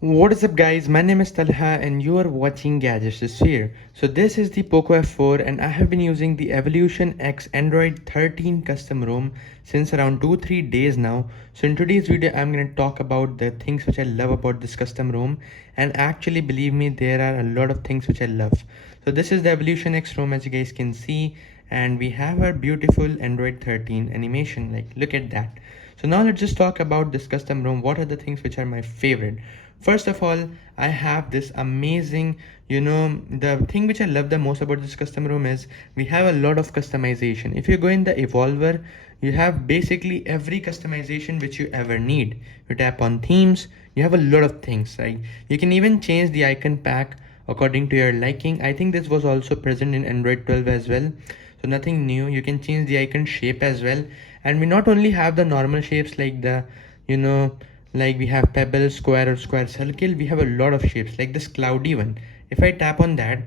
What is up guys, my name is Talha and you are watching Gadgets Sphere. So this is the Poco F4 and I have been using the Evolution X Android 13 custom ROM since around 2-3 days now. So in today's video I'm going to talk about the things which I love about this custom ROM, and actually believe me, there are a lot of things which I love. So this is the Evolution X ROM, as you guys can see, and we have our beautiful Android 13 animation. Like, look at that. So now let's just talk about this custom ROM. What are the things which are my favorite? First of all, I have this amazing, the thing which I love the most about this custom ROM is we have a lot of customization. If you go in the evolver, you have basically every customization which you ever need. You tap on themes, you have a lot of things, right? You can even change the icon pack according to your liking. I think this was also present in Android 12 as well. So nothing new. You can change the icon shape as well. And we not only have the normal shapes like the, you know, like we have pebble, square or square circle, we have a lot of shapes like this cloudy one. If I tap on that,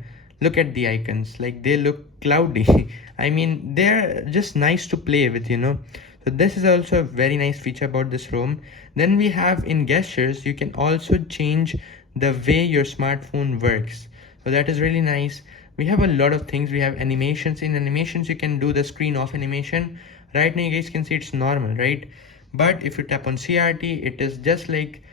look at the icons, like they look cloudy. I mean, they're just nice to play with. So this is also a very nice feature about this ROM. Then we have in gestures, you can also change the way your smartphone works. So that is really nice. We have a lot of things. We have animations. In animations, you can do the screen off animation. Right now you guys can see it's normal, right? But if you tap on CRT, it is just like,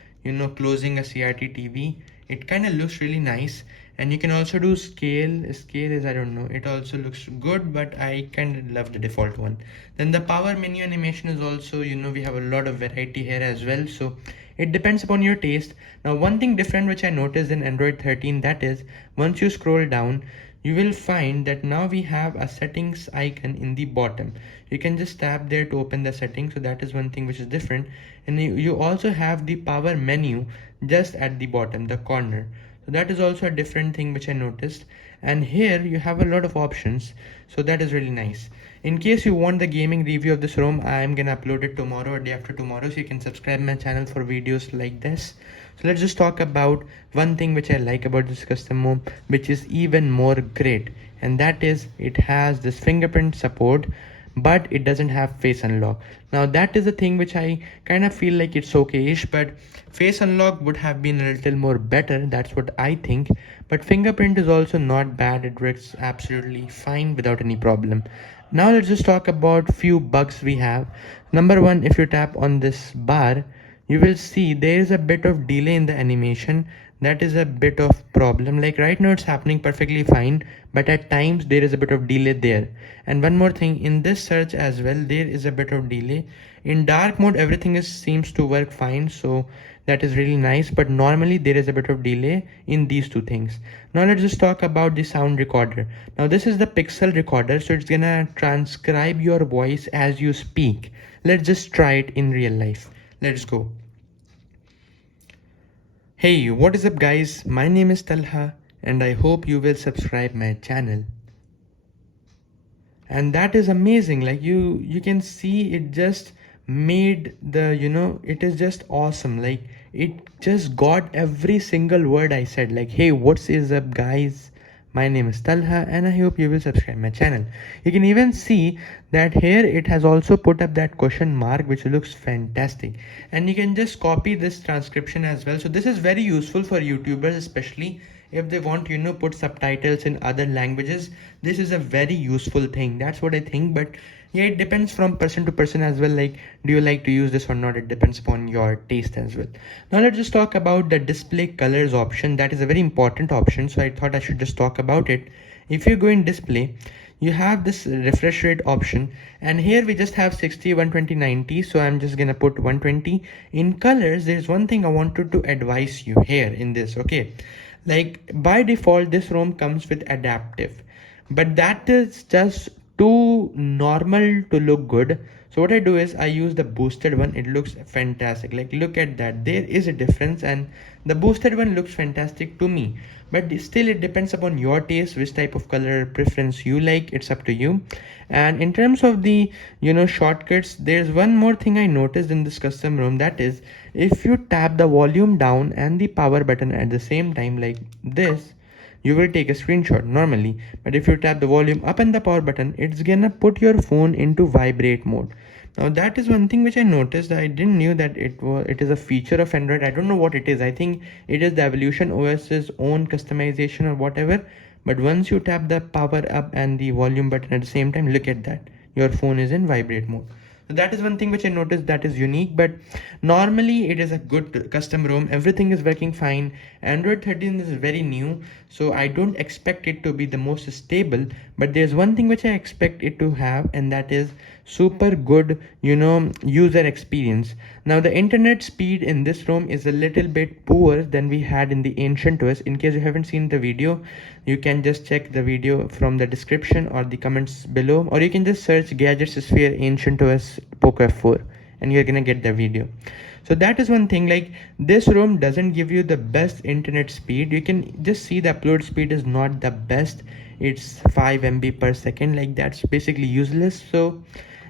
closing a CRT TV. It kind of looks really nice. And you can also do scale is, I don't know, it also looks good, but I kind of love the default one. Then the power menu animation is also, we have a lot of variety here as well, so it depends upon your taste. Now one thing different which I noticed in Android 13, that is, once you scroll down, you will find that now we have a settings icon in the bottom. You can just tap there to open the settings. So that is one thing which is different. And you also have the power menu just at the bottom, the corner. So that is also a different thing which I noticed. And here you have a lot of options, so that is really nice. In case you want the gaming review of this ROM, I am gonna upload it tomorrow or day after tomorrow, so you can subscribe my channel for videos like this. So let's just talk about one thing which I like about this custom ROM, which is even more great, and that is it has this fingerprint support, but it doesn't have face unlock. Now that is the thing which I kind of feel like it's okay-ish, but face unlock would have been a little more better. That's what I think. But fingerprint is also not bad. It works absolutely fine without any problem. Now let's just talk about few bugs we have. Number one, if you tap on this bar, you will see there is a bit of delay in the animation. That is a bit of problem. Like right now it's happening perfectly fine, but at times there is a bit of delay there. And one more thing, in this search as well there is a bit of delay. In dark mode everything seems to work fine, so that is really nice, but normally there is a bit of delay in these two things. Now let's just talk about the sound recorder. Now this is the pixel recorder, so it's gonna transcribe your voice as you speak. Let's just try it in real life. Let's go. Hey, what is up guys? My name is Talha and I hope you will subscribe my channel. And that is amazing. Like you can see it just made the, it is just awesome. Like it just got every single word I said. Like, hey, what's is up guys? My name is Talha and I hope you will subscribe my channel. You can even see that here it has also put up that question mark, which looks fantastic. And you can just copy this transcription as well. So this is very useful for YouTubers, especially if they want, put subtitles in other languages. This is a very useful thing. That's what I think. But yeah, it depends from person to person as well. Like, do you like to use this or not? It depends upon your taste as well. Now let's just talk about the display colors option. That is a very important option, so I thought I should just talk about it. If you go in display, you have this refresh rate option, and here we just have 60, 120, 90, so I'm just gonna put 120. In colors, there's one thing I wanted to advise you here in this. Okay, like by default this ROM comes with adaptive, but that is just too normal to look good. So what I do is I use the boosted one. It looks fantastic. Like, look at that, there is a difference, and the boosted one looks fantastic to me. But still it depends upon your taste, which type of color preference you like. It's up to you. And in terms of the shortcuts, there's one more thing I noticed in this custom ROM, that is, if you tap the volume down and the power button at the same time like this, you will take a screenshot normally. But if you tap the volume up and the power button, it's gonna put your phone into vibrate mode. Now that is one thing which I noticed. I didn't knew that it is a feature of Android. I don't know what it is. I think it is the Evolution OS's own customization or whatever. But once you tap the power up and the volume button at the same time, look at that. Your phone is in vibrate mode. So that is one thing which I noticed that is unique, but normally it is a good custom ROM. Everything is working fine. Android 13 is very new, so I don't expect it to be the most stable, but there's one thing which I expect it to have, and that is super good, user experience. Now the internet speed in this ROM is a little bit poor than we had in the ancient OS. In case you haven't seen the video, you can just check the video from the description or the comments below, or you can just search Gadget Sphere Ancient OS Poco F4 and you're gonna get the video. So that is one thing, like this ROM doesn't give you the best internet speed. You can just see the upload speed is not the best. It's 5 MB per second, like that's basically useless. So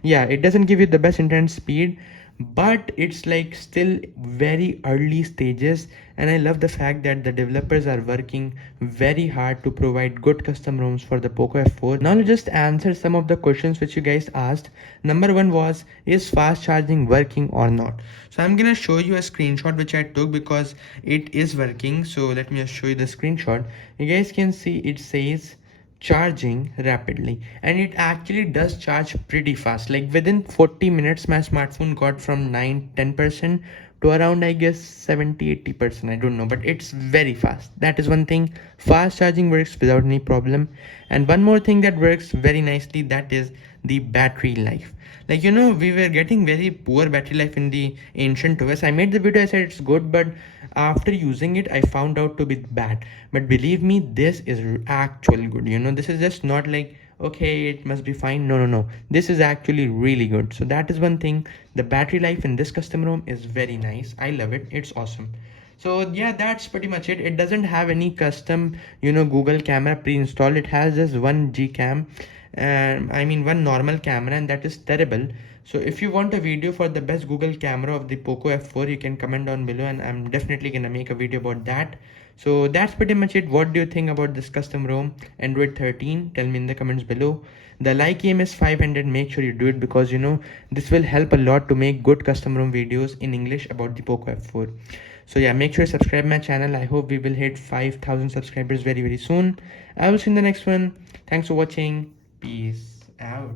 yeah, it doesn't give you the best internet speed, but it's like still very early stages, and I love the fact that the developers are working very hard to provide good custom ROMs for the Poco F4. Now let's just answer some of the questions which you guys asked. Number one was, is fast charging working or not? So I'm gonna show you a screenshot which I took because it is working. So let me just show you the screenshot. You guys can see it says charging rapidly, and it actually does charge pretty fast. Like within 40 minutes my smartphone got from 9-10% to around, I guess, 70-80%. I don't know, but it's very fast. That is one thing. Fast charging works without any problem. And one more thing that works very nicely, that is the battery life. Like, we were getting very poor battery life in the ancient OS. I made the video, I said it's good, but after using it I found out to be bad. But believe me, this is actually good. This is just not like, okay, it must be fine. No, no, no, this is actually really good. So that is one thing. The battery life in this custom ROM is very nice. I love it. It's awesome. So yeah, that's pretty much it. It doesn't have any custom Google camera pre-installed. It has just one Gcam, and I mean one normal camera, and that is terrible. So if you want a video for the best Google camera of the Poco F4, you can comment down below and I'm definitely gonna make a video about that. So that's pretty much it. What do you think about this custom ROM Android 13? Tell me in the comments below. The like aim is 500. Make sure you do it because this will help a lot to make good custom ROM videos in English about the Poco F4. So yeah, make sure you subscribe my channel. I hope we will hit 5,000 subscribers very soon. I will see you in the next one. Thanks for watching. Peace out.